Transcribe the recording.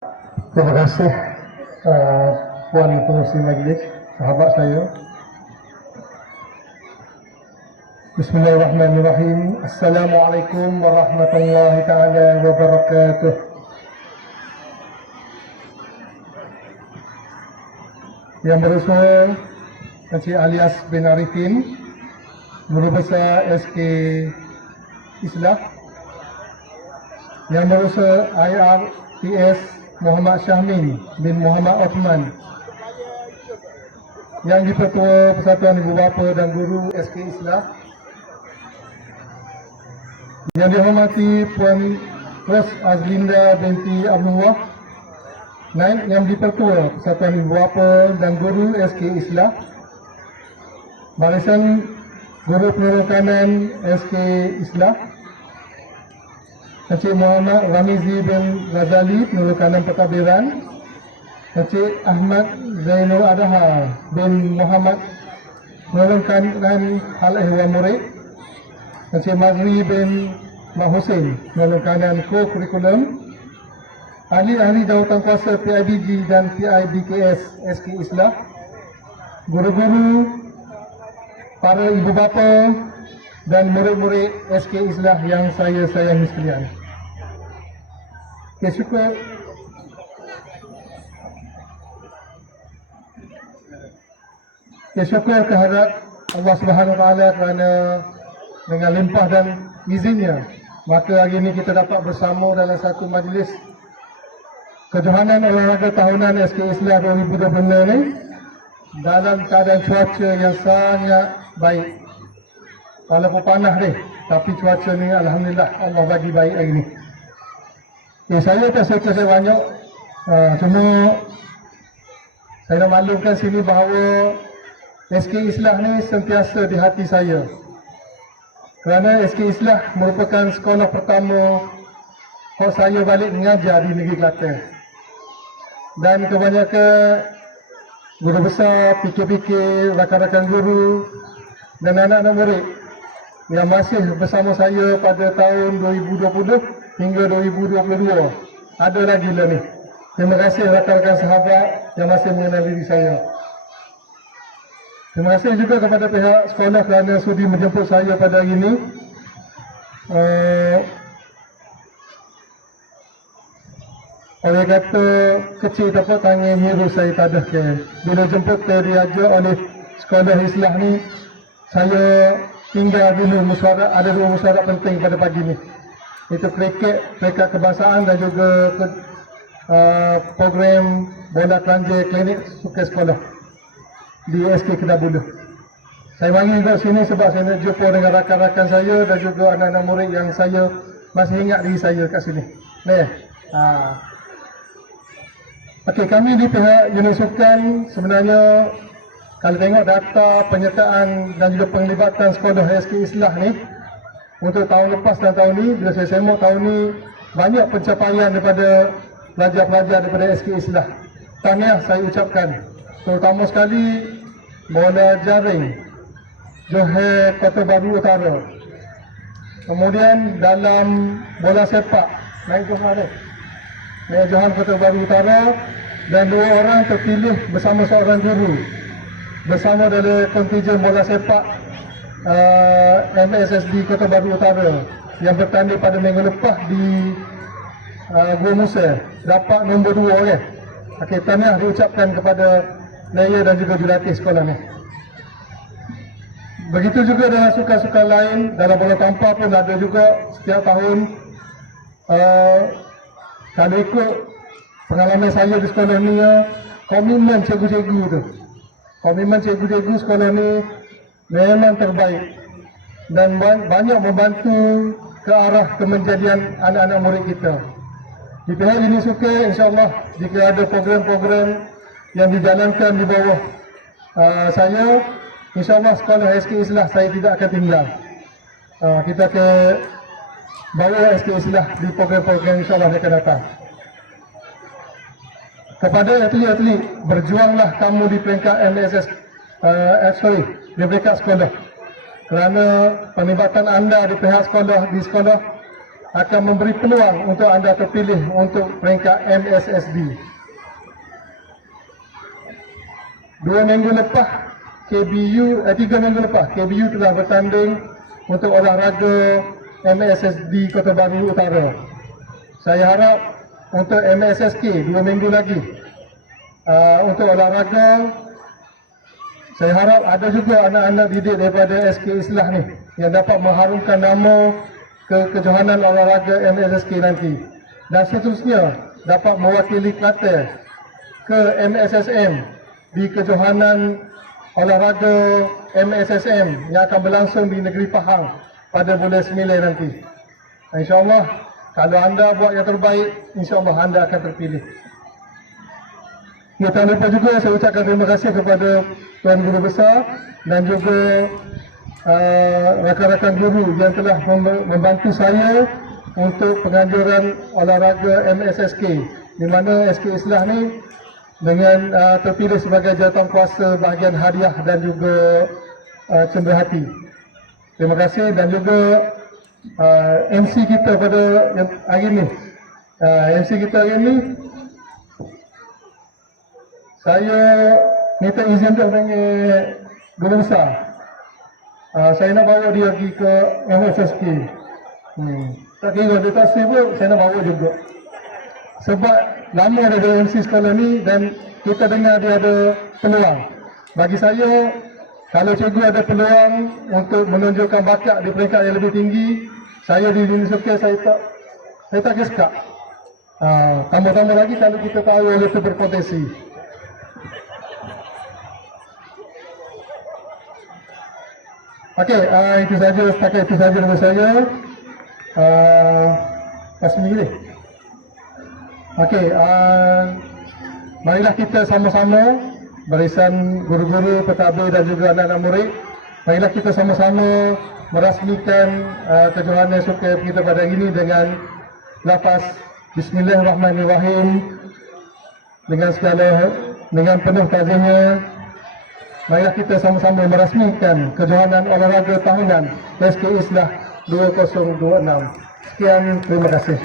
Terima kasih Puan Pengerusi Majlis, sahabat saya. Bismillahirrahmanirrahim. Assalamualaikum warahmatullahi taala wabarakatuh. Yang berusaha Encik Alias bin Arifin, Guru Besar SK Islah. Yang berusaha IRTS Muhammad Syahmin bin Muhammad Osman, yang di-Pertua Persatuan Ibu Bapa dan Guru SK Islah, yang dihormati Puan Ros Azlinda binti Abdullah Naib, yang di-Pertua Persatuan Ibu Bapa dan Guru SK Islah, Barisan Guru Penerokanan SK Islah, Encik Muhammad Ramizi bin Ghazali, Penerokanan Pentadbiran, Encik Ahmad Zainul Adha bin Muhammad, Penerokanan Hal Ehwal Murid, Encik Mazri bin Mak Hussein, Penerokanan Co-Kurikulum, ahli-ahli jawatan kuasa PIBG dan PIBKS SK Islah, guru-guru, para ibu bapa dan murid-murid SK Islah yang saya sayangi sekalian. Syukur kehadrat Allah Subhanahu Wa Taala kerana dengan limpah dan izinnya, maka hari ini kita dapat bersama dalam satu majlis kejohanan olahraga tahunan SK Islah 2020 ini dalam keadaan cuaca yang sangat baik. Walaupun panas ni, tapi cuaca ni alhamdulillah Allah bagi baik hari ni. Saya tak cerita banyak, cuma saya nak maklumkan sini bahawa SK Islah ni sentiasa di hati saya. Kerana SK Islah merupakan sekolah pertama kalau saya balik mengajar di negeri Kelantan. Dan kebanyakan guru besar, fikir-fikir, rakan-rakan guru dan anak-anak murid yang masih bersama saya pada tahun 2020 hingga 2022. Ada lagi lah ni. Terima kasih rakan-rakan sahabat yang masih mengenal diri saya. Terima kasih juga kepada pihak sekolah kerana sudi menjemput saya pada hari ini. Orang kata kecil dapat tangan miru saya tak ada ke. Bila jemput diajak oleh sekolah Islah ni, saya tinggal dulu musyawarah, ada dua musyawarah penting pada pagi ni. Itu peringkat kebangsaan dan juga program bola kelanjir klinik suka sekolah di SK Kedabulu. Saya panggil ke sini sebab saya nak jumpa dengan rakan-rakan saya dan juga anak-anak murid yang saya masih ingat diri saya kat sini. Okey, kami di pihak unit sukan sebenarnya kalau tengok data penyertaan dan juga penglibatan sekolah SK Islah ni untuk tahun lepas dan tahun ni, bila saya semok tahun ni banyak pencapaian daripada pelajar-pelajar daripada SK Islah. Tahniah saya ucapkan, terutama sekali bola jaring Johor Kota Baru Utara. Kemudian dalam bola sepak naik Johan Kota Baru Utara, dan dua orang terpilih bersama seorang guru bersama dalam kontijen bola sepak MSSD Kota Baru Utara yang bertanding pada minggu lepas di Gua Musa, dapat nombor 2 kan. Okey, tahniah diucapkan kepada player dan juga jurulatih sekolah ni. Begitu juga dengan sukan-sukan lain, dalam bola tampar pun ada juga setiap tahun. Kalau ikut pengalaman saya di sekolah ni, komitmen cikgu-cikgu tu, komitmen cikgu-cikgu sekolah ni memang terbaik dan banyak membantu ke arah kemenjadian anak-anak murid kita. Di pihak unit sukan, insyaAllah jika ada program-program yang dijalankan di bawah saya, insyaAllah sekolah SK Islah saya tidak akan tinggal. Kita akan bawa SK Islah di program-program insyaAllah yang akan datang. Kepada atlet-atlet, berjuanglah kamu di peringkat MSS, di peringkat sekolah. Kerana penglibatan anda di pihak sekolah, di sekolah akan memberi peluang untuk anda terpilih untuk peringkat MSSD. 3 minggu lepas KBU telah bertanding untuk olahraga MSSD Kota Baru Utara. Saya harap untuk MSSK 2 minggu lagi untuk olahraga, saya harap ada juga anak-anak didik daripada SK Islah ni yang dapat mengharumkan nama kejohanan olahraga MSSK nanti, dan seterusnya dapat mewakili Kelantan ke MSSM di kejohanan olahraga MSSM yang akan berlangsung di Negeri Pahang pada bulan 9 nanti. InsyaAllah kalau anda buat yang terbaik, insyaAllah anda akan terpilih. Ya, tak lupa juga saya ucapkan terima kasih kepada Tuan Guru Besar dan juga rakan-rakan guru yang telah membantu saya untuk penganjuran olahraga MSSK, di mana SK Islah ni dengan terpilih sebagai jawatankuasa bahagian hadiah dan juga cenderahati. Terima kasih, dan juga MC kita pada hari ini. MC kita hari ini, saya minta izin dengan Guru Besar. Saya nak bawa dia pergi ke MSSK. Tak kira dia tak sibuk, saya nak bawa juga. Sebab lama ada MC sekolah ni dan kita dengar dia ada peluang. Bagi saya, kalau cikgu ada peluang untuk menunjukkan bakat di peringkat yang lebih tinggi, saya di Dini Sukia saya tak kesekak. Tambah-tambah lagi kalau kita tahu dia tu berpotensi. Okey, itu saja, setakat itu saja dari saya. Kasmi ni. Okey, marilah kita sama-sama, barisan guru-guru, pentadbir dan juga anak-anak murid, marilah kita sama-sama merasmikan kejohanan SUKM kita pada hari ini dengan lafaz Bismillahirrahmanirrahim, dengan penuh takzimnya. Marilah kita sama-sama merasmikan kejohanan olahraga tahunan SK Islah 2026. Sekian, terima kasih.